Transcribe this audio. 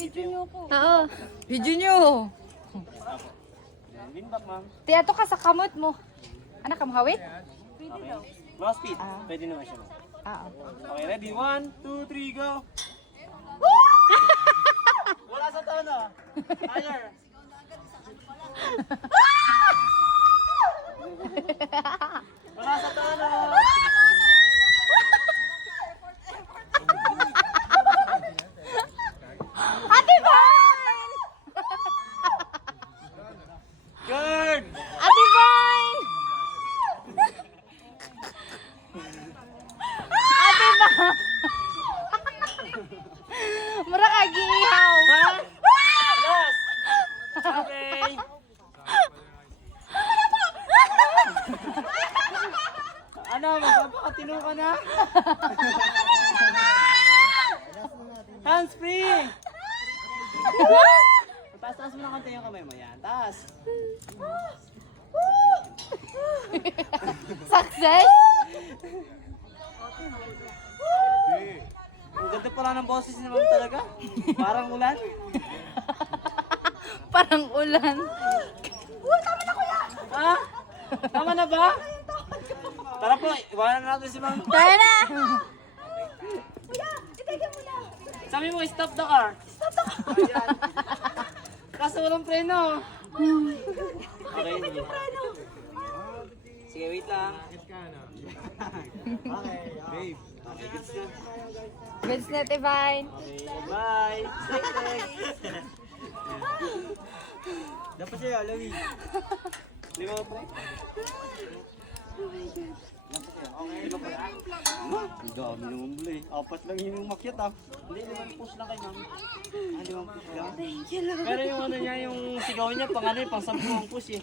Video niyo ko. Oo. Video nyo. Lean back, ma'am. Tiyato ka sa kamot mo. Anak ka mahawit? Okay. Mga speed. Pwede naman siya, ma'am. Okay, ready? 1, 2, 3, go! Wala sa tono. Higher. Wala sa tono. Ate Vine! Good! Ate Vine! Ate Vine! Mura ka giihaw. Ha? Yes! Okay. Ano, magpapakatino ka na? Hands free! Taas-taas mo na konti yung kamay mo. Yan, taas. Success? Ang ganda pala ng boses naman talaga. Parang ulan. Parang ulan. Ha? Tama na ba? Tara po, iwanan natin si ma'am. Tayo na! Sabi mo, stop the car. Stop the car. Kaso walang preno. Okay. Sige, wait lang. Okay, babe. Okay, goods na. Goods na, Ate Vine. Okay, bye. Stay safe. Dapat siya, alawi. Di ba, pre? Okay, iba pa. Ang dami naman bula eh. Apat lang yung umakyat ah. Hindi, 5 push lang kay ma'am. 5 push lang. Pero yung ano niya, yung sigaw niya, pang ano eh, pang 10 push eh.